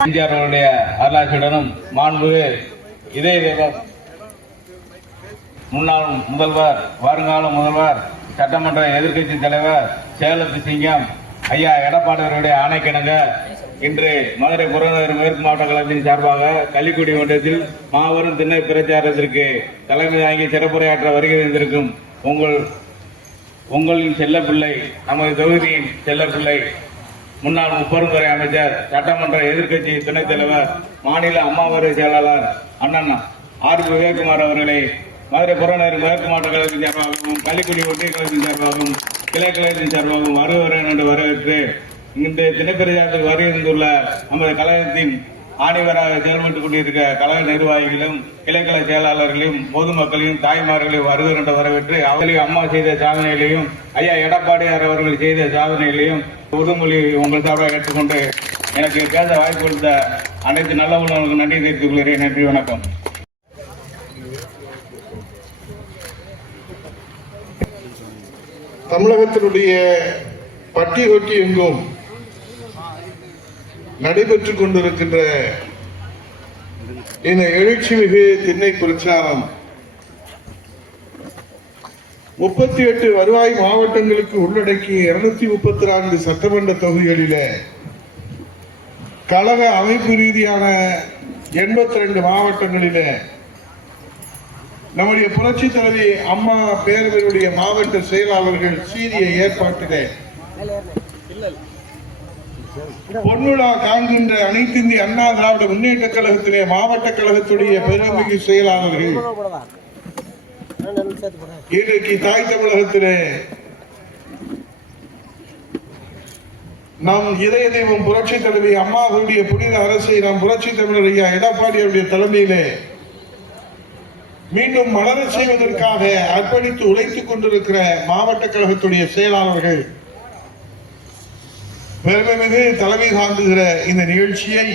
எம்ஜிஆர் அவருடைய அருளாட்சியுடனும் மாண்புமிகு இதய தெய்வம் முன்னாள் முதல்வர் வருங்கால முதல்வர் சட்டமன்ற எதிர்க்கட்சி தலைவர் சேலத்து சிங்கம் ஐயா எடப்பாடி அவருடைய ஆணைக்கிணங்க. இன்று மதுரை புறநகர் மேற்கு மாவட்ட கழகத்தின் சார்பாக கள்ளிக்குடி ஒன்றியத்தில் மாபெரும் திண்ணை பிரச்சாரத்திற்கு தலைமை தாங்கி சிறப்புரையாற்ற வருகை தந்திருக்கும் உங்கள் உங்களின் செல்லப்பிள்ளை நமது தொகுதியின் செல்லப்பிள்ளை முன்னாள் முப்பெருந்துறை அமைச்சர் சட்டமன்ற எதிர்க்கட்சி துணைத் தலைவர் மாநில அம்மாவரை செயலாளர் அண்ணன் ஆர். விவேகுமார் அவர்களை மதுரை புறநகர் மேற்கு மாவட்ட கழகத்தின் சார்பாகவும் கள்ளிக்குடி ஒன்றிய கழகத்தின் சார்பாகவும் கிளை கழகத்தின் சார்பாகவும் வருகிறேன் என்று வரவேற்று இந்த தினப்பிரச்சாரத்தில் வருகை நமது கழகத்தின் ஆணிவராக செயல்பட்டுக் கொண்டிருக்க கழக நிர்வாகிகளும் இலக்கல செயலாளர்களையும் பொதுமக்களையும் தாய்மார்களையும் வருகின்ற வரவேற்று அவர்களையும் அம்மா செய்த சாதனையிலையும் ஐயா எடப்பாடியார் அவர்கள் செய்த சாதனைகளையும் உறுதிமொழி உங்கள் சார்பாக ஏற்றுக்கொண்டு எனக்கு பேச வாய்ப்பு கொடுத்த அனைத்து நல்ல உள்ளவர்களுக்கு நன்றி தெரிவித்துக் கொள்கிறேன். நன்றி வணக்கம். தமிழகத்தினுடைய பட்டி ஒட்டி எங்கும் நடைபெற்றுக் கொண்டிருக்கின்ற இந்த எழுச்சி மிகு திண்ணை பிரச்சாரம். முப்பத்தி எட்டு வருவாய் மாவட்டங்களுக்கு உள்ளடக்கிய இருநூத்தி முப்பத்தி நான்கு சட்டமன்ற தொகுதிகளில கழக அமைப்பு ரீதியான எண்பத்தி ரெண்டு மாவட்டங்களில நம்முடைய புரட்சி தலைவி அம்மா பேரவையுடைய மாவட்ட செயலாளர்கள் சீரிய ஏற்பாட்டிலே பொன்விழா காண்கின்ற அனைத்து இந்திய அண்ணா திராவிட முன்னேற்ற கழகத்திலே மாவட்ட கழகத்துடைய பெருமிகு செயலாளர்கள். இன்றைக்கு தாய் தமிழகத்திலே நம் இதய தெய்வம் புரட்சி தலைவி அம்மா அவருடைய புனித அரசை நாம் புரட்சி தமிழர் ஐயா எடப்பாடி அவருடைய தலைமையிலே மீண்டும் மலரச் செய்வதற்காக அர்ப்பணித்து உழைத்துக் கொண்டிருக்கிற மாவட்ட கழகத்துடைய செயலாளர்கள். பெருமைமிகு தலைமை சார்ந்துகிற இந்த நிகழ்ச்சியை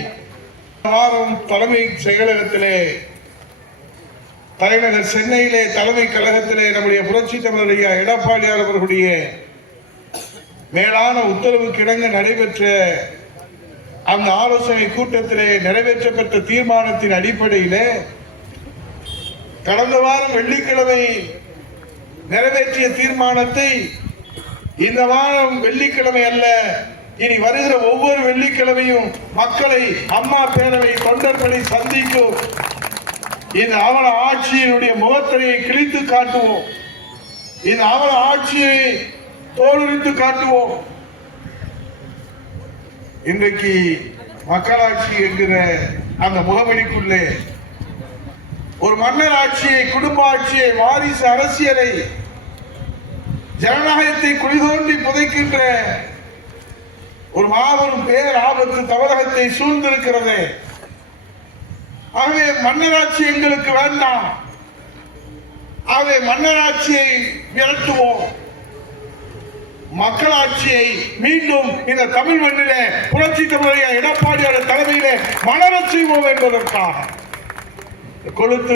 வாரம் தலைமை செயலகத்திலே தலைநகர் சென்னையிலே தலைமை கழகத்திலே நம்முடைய புரட்சி தமிழர் எடப்பாடியார் அவர்களுடைய மேலான உத்தரவு கிடங்க நடைபெற்ற அந்த ஆலோசனை கூட்டத்திலே நிறைவேற்றப்பட்ட தீர்மானத்தின் அடிப்படையிலே கடந்த வாரம் வெள்ளிக்கிழமை நிறைவேற்றிய தீர்மானத்தை இந்த வாரம் வெள்ளிக்கிழமை அல்ல இனி வருகிற ஒவ்வொரு வெள்ளிக்கிழமையும் மக்களை அம்மா பேரவை தொண்டர்களை சந்திக்கும். இந்த அவல ஆட்சியினுடைய முகத்திரையை கிழித்து காட்டுவோம். இந்த அவல ஆட்சியை தோலுரித்து காட்டுவோம். இன்றைக்கு மக்களாட்சி என்கிற அந்த முகவரிக்குள்ளே ஒரு மன்னர் ஆட்சியை குடும்ப ஆட்சியை வாரிசு அரசியலை ஜனநாயகத்தை குளிதோண்டி புதைக்கின்ற ஒரு மாபெரும் பேர் ஆபத்து தமிழகத்தை சூழ்ந்திருக்கிறது. ஆகவே மன்னராட்சி எங்களுக்கு வேண்டாம். ஆகவே மன்னராட்சியை விரட்டுவோம். மக்களாட்சியை மீண்டும் இந்த தமிழ் மண்ணிலே புரட்சி தமிழைய எடப்பாடியோட தலைமையிலே மலரச் செய்வோம் என்பதற்காக. கொளுத்து